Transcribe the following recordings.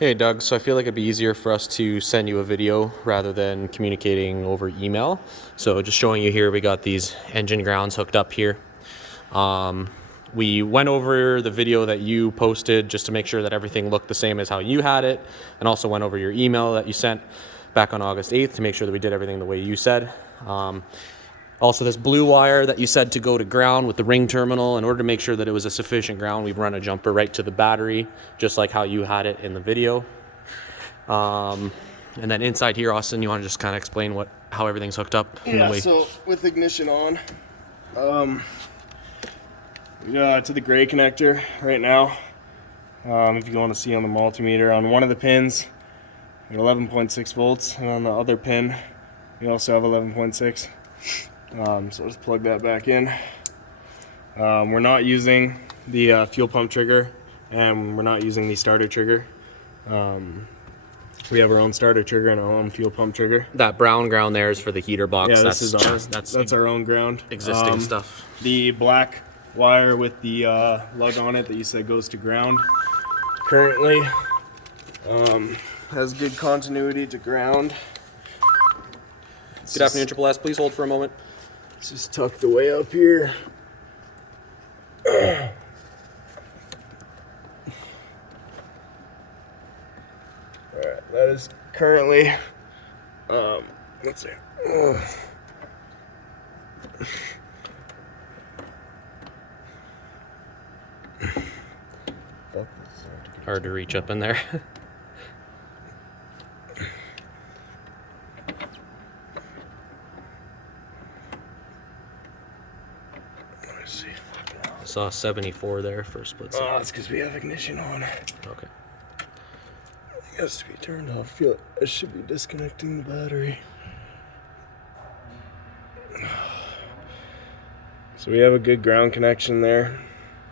Hey Doug, so I feel like it'd be easier for us to send you a video rather than communicating over email. So just showing you here, we got these engine grounds hooked up here. We went over the video that you posted just to make sure that everything looked the same as how you had it, and also went over your email that you sent back on August 8th to make sure that we did everything the way you said. Also, this blue wire that you said to go to ground with the ring terminal, in order to make sure that it was a sufficient ground, we've run a jumper right to the battery, just like how you had it in the video. And then inside here, Austin, you want to just kind of explain how everything's hooked up? Yeah, so with ignition on, to the gray connector right now, if you want to see on the multimeter, on one of the pins, we got 11.6 volts, and on the other pin, we also have 11.6. So just plug that back in. We're not using the fuel pump trigger, and we're not using the starter trigger. We have our own starter trigger and our own fuel pump trigger. That brown ground there is for the heater box. Yeah, this is ours. That's our own ground. Existing stuff. The black wire with the lug on it that you said goes to ground currently has good continuity to ground. Good afternoon, Triple S. Please hold for a moment. It's just tucked away up here. Alright, that is currently, let's see. Hard to reach up in there. I saw 74 there for a split second. Oh, it's because we have ignition on. Okay. It has to be turned off. I feel it. I should be disconnecting the battery. So we have a good ground connection there.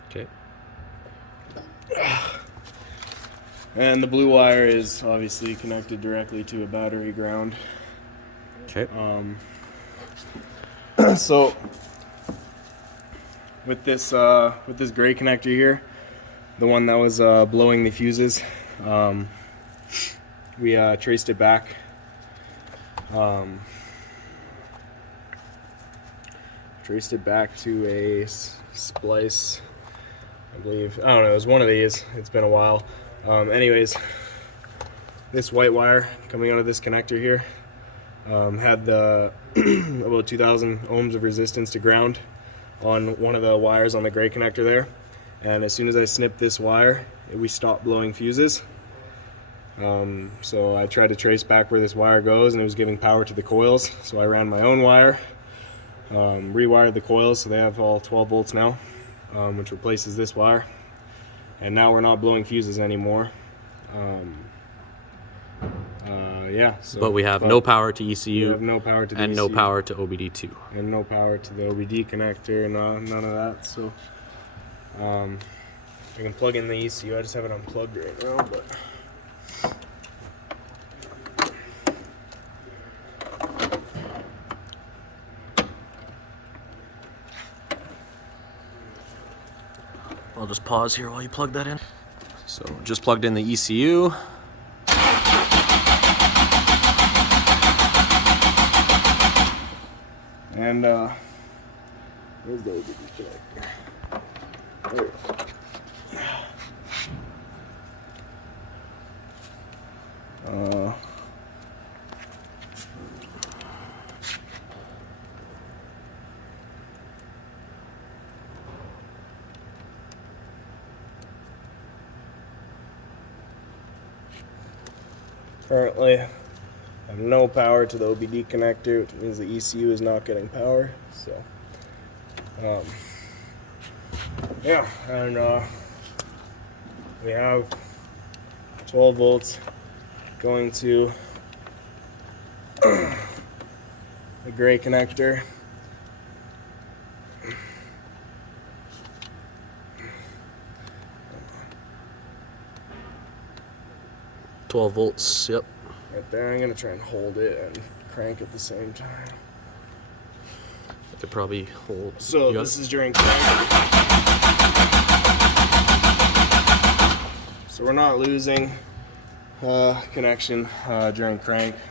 Okay. And the blue wire is obviously connected directly to a battery ground. Okay. So with this gray connector here, the one that was blowing the fuses, we traced it back. Traced it back to a splice, I believe. I don't know, it was one of these. It's been a while. Anyways, this white wire coming out of this connector here had the about 2,000 ohms of resistance to ground on one of the wires on the gray connector there. And as soon as I snipped this wire, we stopped blowing fuses. So I tried to trace back where this wire goes, and it was giving power to the coils. So I ran my own wire, rewired the coils so they have all 12 volts now, which replaces this wire. And now we're not blowing fuses anymore. Yeah. So, but we have no power to ECU. We have no power to the and ECU, no power to OBD2. and no power to the OBD connector, none of that. So I can plug in the ECU. I just have it unplugged right now, but. I'll just pause here while you plug that in. So just plugged in the ECU. And where's the OBD connector? There it is. Currently, I have no power to the OBD connector, which means the ECU is not getting power. So, yeah, and we have 12 volts going to the gray connector. $12 volts, yep. Right there. I'm gonna try and hold it and crank at the same time. I could probably hold. So this is during crank. So we're not losing connection during crank.